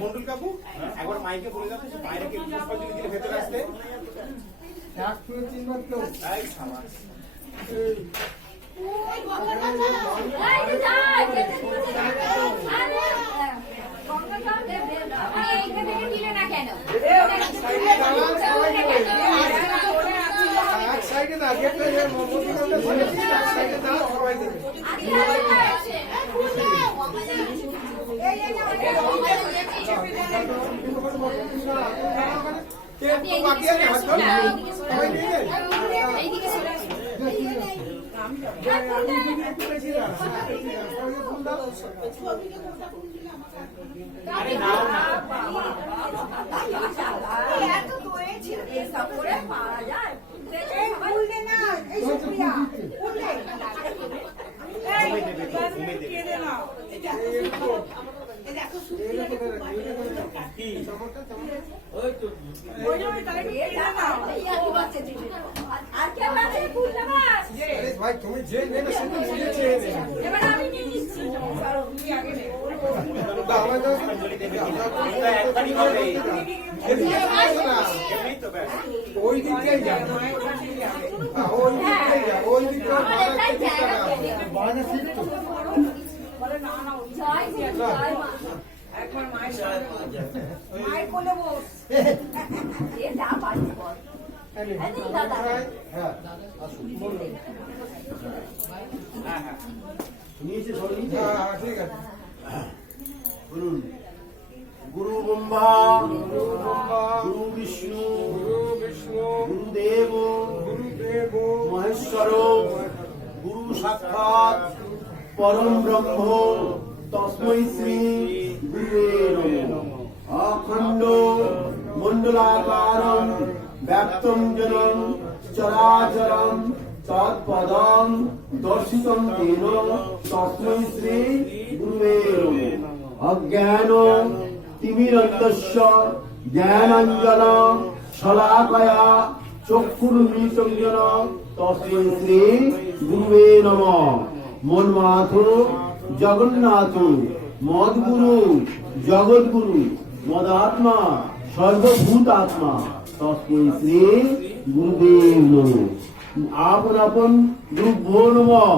বন্ডুল কাকু একবার মাইকে বলে দাও বাইরে কে পুষ্পাঞ্জলি দিলে ভেতরে আসতে এক পুরো 3 বার তো এই সাবাস এই গঙ্গা এই যাই আরে গঙ্গা যাও দে এই এইখান থেকে দিলে না কেন এক সাইডে না গেটে মোমবাতি করতে বলেছি এক সাইডে দাও সবাই দিবে ভাই তুমি যে নেবে সেটা বুঝেছে এবার আমি নিয়ে নিচ্ছি তুমি আগে নে ওই দিকে যাও ওই দিকে যাও ওই দিকে বাজে সিট তো বলে না না জয় জয় মা একবার মাই কোলে বস এ যা পারি বল এই দাদা হ্যাঁ দাদা আসুন বলুন হ্যাঁ হ্যাঁ নিচে ধরে হ্যাঁ ঠিক আছে বলুন গুরু ব্রহ্মা গুরু বিষ্ণু গুরুদেব মহেশ্বর গুরু সাক্ষাৎ পরম ব্রহ্ম তস্मै শ্রী গুরুবে নমঃ অখণ্ড মণ্ডলাকারং ব্যাপ্তং যেন চরাচরং তৎপদং দর্শিতং তেন তস্मै শ্রী গুরুবে নমঃ অজ্ঞান তিমিরন্ধস্য জ্ঞানাঞ্জন শলাকয়া চক্ষুর্মিলিতং যেন তস্मै শ্রী গুরুবে নমঃ মন্মাথ জগন্নাথ মদগুরু জগৎগুরু মদাত্মা সর্বভূত আত্মা তস্मै শ্রী গুরুদেব নমঃ আপন আপন গুরুভ্যো নমঃ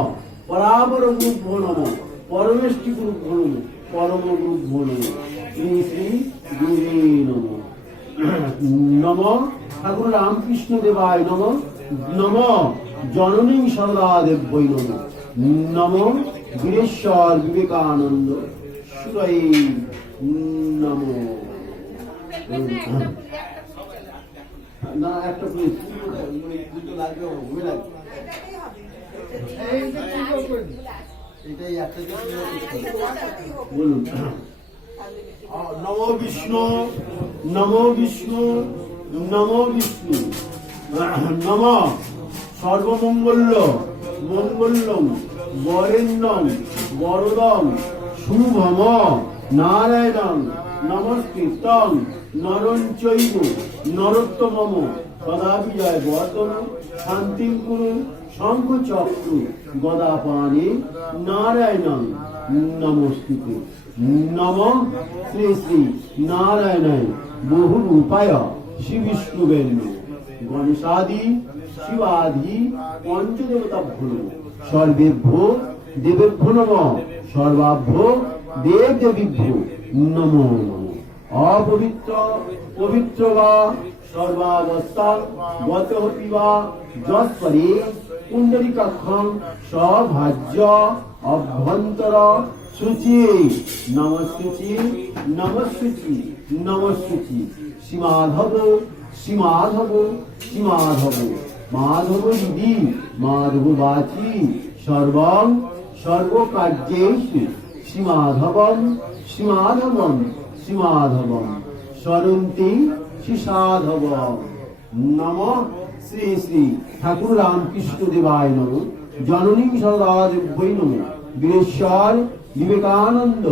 পরাপর গুরুভ্যো নমঃ পরমেষ্টি গুরুভ্যো নমঃ পরম গুরুভ্যো নমঃ শ্রী শ্রী গুরুবে নমঃ নমঃ ঠাকুর রামকৃষ্ণ দেবায় নমঃ নমঃ জননী সরদা দেব্যৈ নমঃ নমঃ বীরেশ্বর বিবেকানন্দ সুরাই নমঃ না একটা প্লিজ দুটো লাগবে হবে লাগবে এটাই একটা বলুন নমো বিষ্ণু নমো বিষ্ণু নমো বিষ্ণু নমঃ সর্বমঙ্গল্য মঙ্গলম বরেণ্যম বরদম শুভম নারায়ণং নমস্কৃতং নরং চৈব নরোত্তমম সদা বিজয় বর্তন শান্তিং কুরু শঙ্খ চক্র গদাপাণি নারায়ণং নমস্কৃতে নমঃ শ্রী শ্রী নারায়ণায় বহু রূপায় শ্রী বিষ্ণুবে গণেশাদি শিবাদি পঞ্চদেবতাভ্যো সর্বেভ্যো দেবেভ্যো নমঃ সর্বাভ্যো দেব দেবীভ্যো নমো নমঃ অপবিত্র পবিত্র বা সর্বাবস্থা গতহতি বা যৎপরে পুণ্ডরীকাক্ষং সভাজ্য অভ্যন্তর শুচি নমস্তুচি নমস্তুচি নমস্তুচি শ্রীমাধব শ্রীমাধব শ্রীমাধব মাধব দিদি মাধব বাচি সর্বং সর্বকার্যেষু শ্রীমাধবম শ্রীমাধবম শ্রীমাধবম স্মরন্তি শ্রীসাধবম নমঃ শ্রী শ্রী ঠাকুর রামকৃষ্ণ দেবায় নমঃ জননী সরদা দেব্যৈ নমঃ বীরেশ্বর বিবেকানন্দ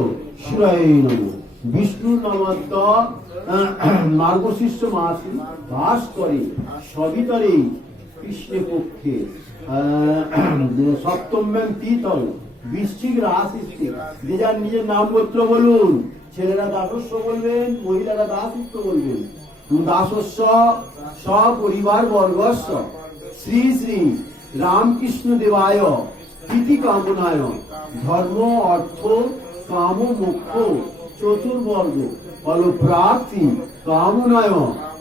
সুরায় নমঃ বিষ্ণু নমত্ত মার্গশীর্ষ মাসে বাস করে সবিতরে কৃষ্ণ পক্ষে সপ্তম্যাং তৃতীয় বৃশ্চিক রাশিতে যে যার নিজের নাম গোত্র বলুন। ছেলেরা দাসস্ব বলবেন, মহিলারা দাসত্ব বলবেন। দাসস্ব সপরিবার বর্গস্ব শ্রী শ্রী রামকৃষ্ণ দেবায় প্রীতি কামনায় ধর্ম অর্থ কাম মোক্ষ চতুর্বর্গ ফলপ্রাপ্তি কামনায়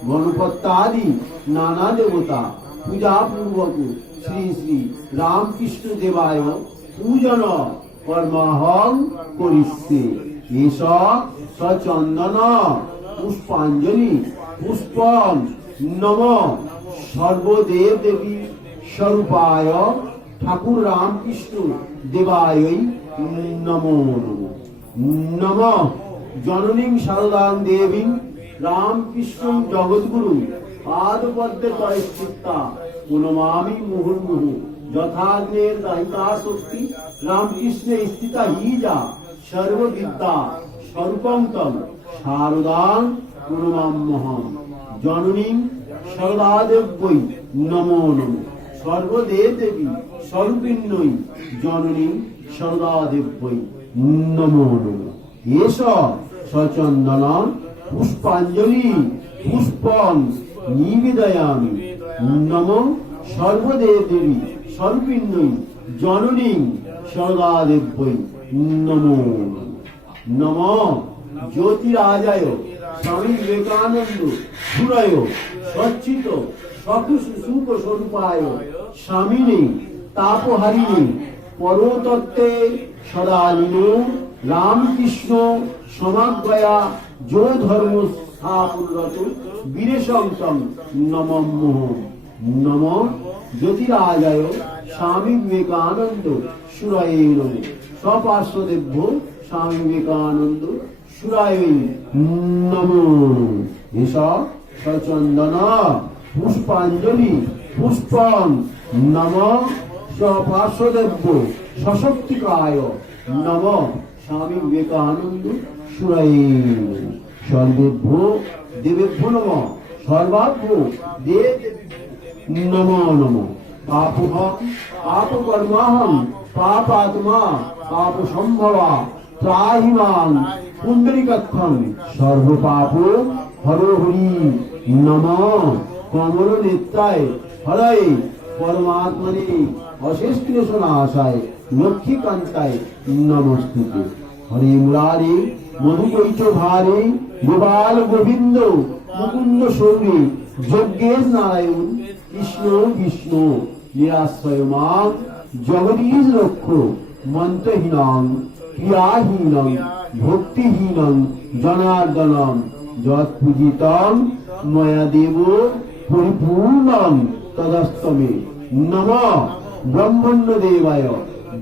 গণপত্যাদি নানা দেবতা পূজা পূর্বক শ্রী শ্রী রামকৃষ্ণ দেবায় পূজন কর্মাহং করিষ্যে। এষ সচন্দন পুষ্পাঞ্জলি পুষ্পম নম সর্বদেব দেবী স্বরূপায় ঠাকুর রামকৃষ্ণ দেবায় নমো নম জননীং শারদাং দেবী রামকৃষ্ণ জগদ্গুরু পাদপদ্মে তয়শ্চিত্তা প্রণমামি মুহুর্মুহু যথাগ্নের দাহিতা শক্তি রামকৃষ্ণে স্থিতা হি যা সর্ববিদ্যা স্বরূপং তম শারদাং প্রণমাম্যহম জননীং শারদাদেব্যৈ নমো নমঃ সর্বদেব দেবী স্বরূপিণ্যৈ জননীং শারদাদেব্যৈ নমো নমঃ। এষ সচন্দন পুষ্পাঞ্জলি পুষ্পং নিবেদয়ামি নমঃ সর্বদেব দেবী স্বরূপিণ্যৈ জননীং শারদাদেব্যৈ নমো নমঃ। জ্যোতিরাজায় স্বামী বিবেকানন্দ সুরায় সচ্চিত সুখ স্বরূপায় স্বামিনে তাপহারিণী পরতত্ত্বে সদালীনো রামকৃষ্ণ সমাগয়া যো ধর্ম স্থাপনরত বীরেশংসং নমঃ নম জ্যোতিরাজায় স্বামী বিবেকানন্দ সুরায় নমঃ। স্বপার্শ্বদেভ্য স্বামী বিবেকানন্দ সুরায় নমো এষ সচন্দন পুষ্পাঞ্জলি পুষ্পং নম স্বপার্শ্বদেভ্য সশক্তিকায় নম স্বামী বিবেকানন্দ সুরায় সর্বেভ্য দেবেভ্য নম সর্বাভ্য দেব নমো নমঃ। পাপহং পাপকর্মাহং পাপাত্মা পাপ সম্ভবা ত্রাহি মাং পুণ্ডরীকাক্ষং সর্বপাপ হরহরি নমঃ। কমল নেত্রায় হরয়ে পরমাত্মনে অশেষ ক্লেশনাশায় লক্ষ্মীকান্তায় নমস্তুতে। হরে মুরারে মধুকৈচ ভারে গোপাল গোবিন্দ মুকুন্দ সৌরে যজ্ঞেশ নারায়ণ কৃষ্ণ বিষ্ণু নিরাশ্রয় মাং জগদীশ রক্ষ মন্ত্রহীনং ক্রিয়াহীনং ভক্তিহীনং জনার্দনং যৎপূজিতং ময়া দেব পরিপূর্ণং তদস্তমে নমঃ। ব্রহ্মণ্য দেবায়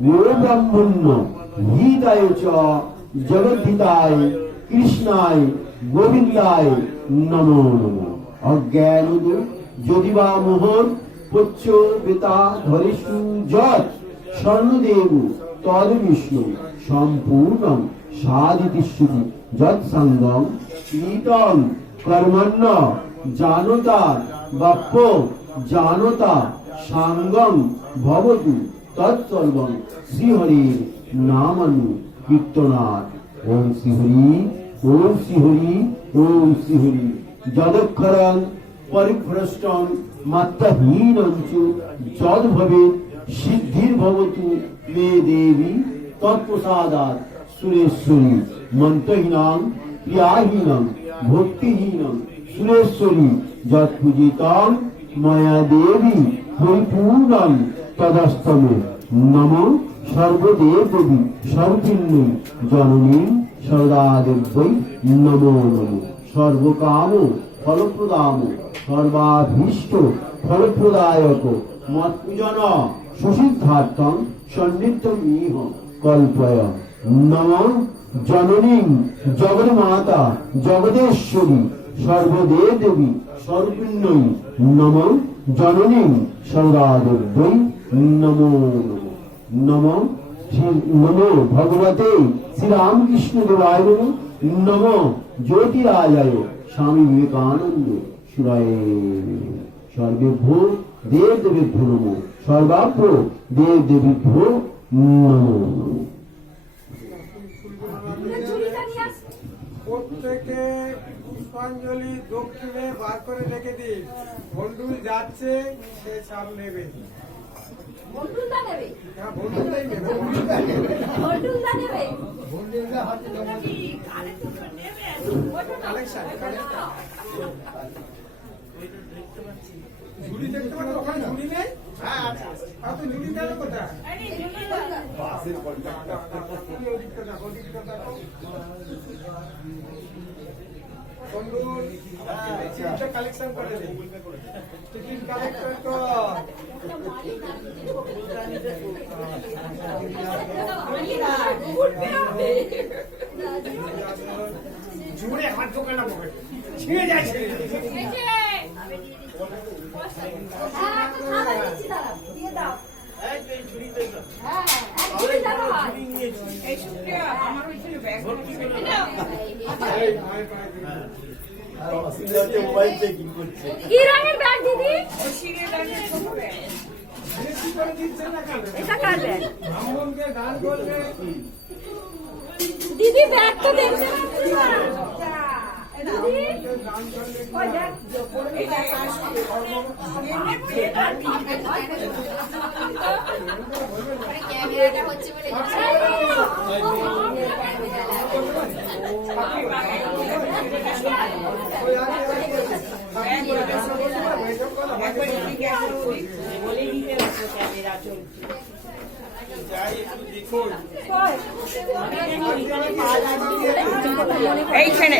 গো ব্রহ্মণ্য হিতায় চ জগদ্ধিতায় কৃষ্ণায় গোবিন্দায় নমো নমঃ। অজ্ঞান যদি বা মোহন পচ্য বেতা ধরিষু যৎ স্বর্ণদেব তদ বিষ্ণু সম্পূর্ণ সাদিতিষ্যতি যৎ সঙ্গম নীতং কর্মণ্য জানতা বাপ্য জানতা সাঙ্গম ভবতু তৎসর্বং শ্রীহরির নামানু কীর্তনাৎ। ওম শ্রীহরি ওম শ্রীহরি ওম শ্রীহরি। যদক্ষরং পরিভ্রষ্টং মাত্রাহীনং চ যদ্ভবেৎ সিদ্ধির্ভবতু মে দেবী তৎপ্রসাদাৎ সুরেশ্বরী। মন্ত্রহীনং ক্রিয়াহীনং ভক্তিহীনং সুরেশ্বরী যৎপূজিতং ময়া দেবী পরিপূর্ণং তদস্তমে নমঃ। সর্বদেব দেবী স্বরূপিণ্যৈ জননী সদাদেব্যৈ নমো নমঃ। সর্বকাম ফলপ্রদাম সর্বাভীষ্ট ফলপ্রদায়ক মৎপূজন সুসিদ্ধার্থং সন্নিধ্যং ইহ কল্পয় নমঃ। জননী জগন্মাতা জগদেশ্বরী সর্বদেব দেবী স্বরূপিণ্যৈ নমঃ। জননী সদাদেব্যৈ নমো নমঃ। নমো ভগবতে শ্রীরামকৃষ্ণ দেবায় নমঃ। নম জ্যোতিরাজায় স্বামী বিবেকানন্দ সুরায় সর্বেভ্যো দেব দেবেভ্যো নম সর্বাভ্য দেব দেবেভ্যো নম। প্রত্যেকে পুষ্পাঞ্জলি দক্ষিণে বার করে রেখে দিন। বন্ধু যাচ্ছে, সে চাপ নেবে। বন্ধুরা নেবে হ্যাঁ, বন্ধুরাই নেবে। বন্ধুরা নেবে কালেকশন ঝুড়ি দেখতে পাচ্ছ? ওখানে ঝুড়ি নেই? হ্যাঁ আছে। আর তো ঝুড়ি গেল কোথায়? ওদিকটা দেখো, ওদিকটা দেখো। বন্ধু টিকিটটা কালেকশন করে দিন। টিকিট কালেক্টর কর। জুড়ে হাত ঢোকানো পকেটে ছিঁড়ে যাচ্ছে। কি রঙের ব্যাগ দিদি? এটা কার ব্যাগ? ব্রাহ্মণকে দান করলে দিদি ব্যাগ তো দেখতে পাচ্ছি না। দিদি দান করলে ওই ব্যাগ ক্যামেরাটা হচ্ছে বলে ওই আছে, এইখানে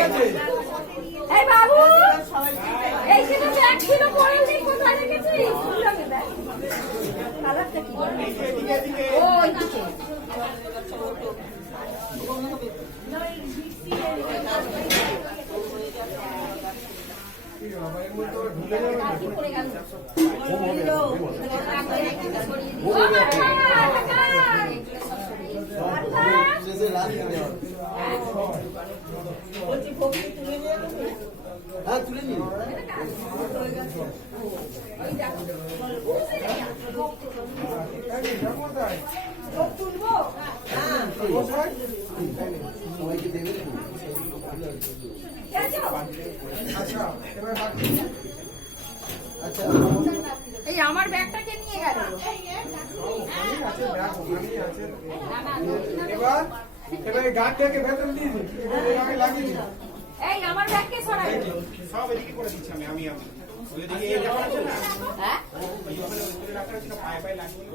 এই বাবু এইখানে ব্যাগ ছিল পরে নেই, কোথায় রেখেছিস? কোন রঙের ব্যাগ? কালারটা কি? ও এইদিকে। কালকে পড়ে গেল। ও হ্যাঁ তুলে নিন। কোথায়? তুলবো কোথায়? সবাইকে দেবেন। আচ্ছা, এবার হাত আচ্ছা এই আমার ব্যাগটাকে নিয়ে গেল। আছে, ব্যাগ ওখানেই আছে। এবার এবারে গাছ থেকে ভেতর দিয়ে দিন। এটাকে লাগিয়ে দিন। এই আমার ব্যাগকে সরাই। সব এদিকে করে দিচ্ছি আমি ওইদিকে এই ব্যাপার আছে না হ্যাঁ ওই ওখানে ওই রাখা ছিল পায়ে পায়ে লাগিয়ে